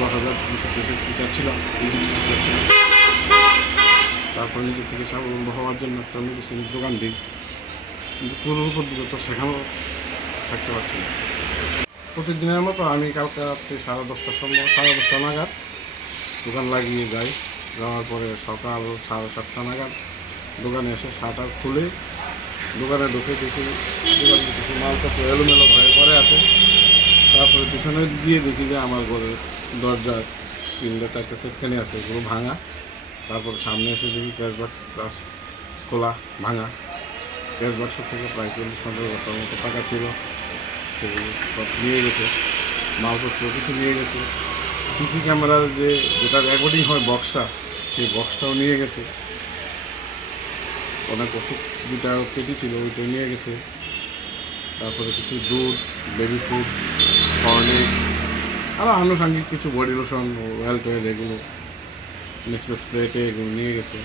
10,363 চাচ্ছিলাম, তারপর নিজের থেকে স্বাবলম্বী হওয়ার জন্য একটা মেডিসিন দোকান দিই, কিন্তু চুলোর উপর দিকে তো সেখানেও থাকতে পারছি না। প্রতিদিনের মতো আমি কালকে রাত্রি 10:30টার সময় 10:30 নাগাদ দোকান লাগিয়ে যাই। যাওয়ার পরে সকাল 7:30 নাগাদ দোকানে এসে শাটার খুলে দোকানে ঢুকে দেখি দোকানে কিছু মালপত্র এলোমেলো ভয়ে করে আছে। তারপরে পিছনে গিয়ে দেখি যে আমার ঘরের দরজার 3-4টে সেটখানি আছে, এগুলো ভাঙা। তারপর সামনে এসে দেখি ক্যাশ বাক্স খোলা, ভাঙা। ক্যাশ বাক্স থেকে প্রায় 40-50 মতো টাকা ছিল, সেগুলো সব নিয়ে গেছে। মালপত্র কিছু নিয়ে গেছে। সিসি ক্যামেরার যেটা রেকর্ডিং হয় বক্সটা, সেই বক্সটাও নিয়ে গেছে। অনেক ওষুধ যেটা পেটি ছিল ওইটা নিয়ে গেছে। তারপরে কিছু দুধ, বেবি ফুড, হরলিক্স, আরও আনুষঙ্গিক কিছু বডি লোশন, অয়েল টয়েল, এগুলো নেসলে স্প্রে এগুলো নিয়ে গেছে।